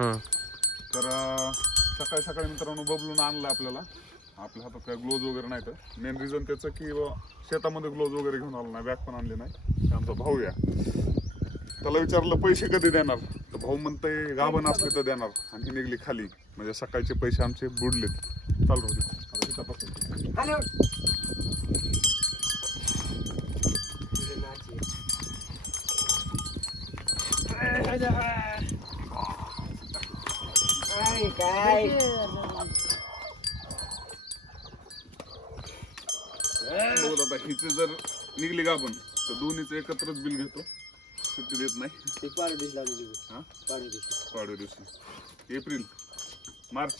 तर सकाळी सकाळी मित्रांनो बबलून आणलं आपल्याला. आपल्या हातात काय ग्लोव्ज वगैरे नाही. तर मेन रिझन त्याचं की शेतामध्ये ग्लोव्ज वगैरे घेऊन आलो नाही, बॅग पण आणली नाही. आमचा भाऊ या, त्याला विचारलं पैसे कधी देणार, तर भाऊ म्हणतंय गाभण असले तर देणार. आणि ही निघली खाली, म्हणजे सकाळचे पैसे आमचे बुडलेत. चालू होते आता हिचे जर निघली गाभण तर दोन्हीचं एकत्रच बिल घेतो, सुट्टी देत नाही. पाडव्या दिवशी एप्रिल मार्च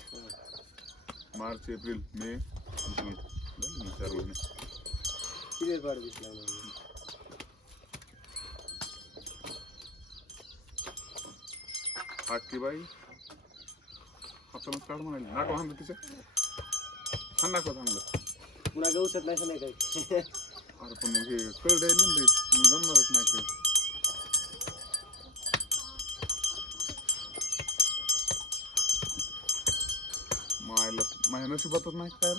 एप्रिल मे जून 4 महिने. की बाई आपण काढ म्हणाली नाका सांगलं तिच्या छान नाका सांगलं पुन्हा गवसत नाही काही. अरे पण मग हे कळ द्यायला मी जमणारच नाही ते. मायला माझ्या नशिबातच नाही काय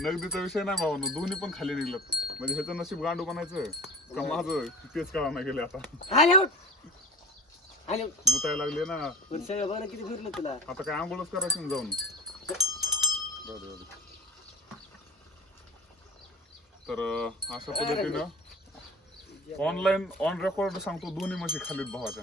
नगदीचा विषय नाही भावानो, दोन्ही पण खाली निघलात. म्हणजे ह्याचं नशीब गांडू बनायचं का माझं तेच कळा गेले. आता मुतायला लागले ना, किती फिरलं तुला. आता काय आंघोळच करायची जाऊन. तर अशा पद्धतीनं ऑनलाईन ऑन रेकॉर्ड सांगतो, दोन्ही म्हशी खालीत भावाच्या.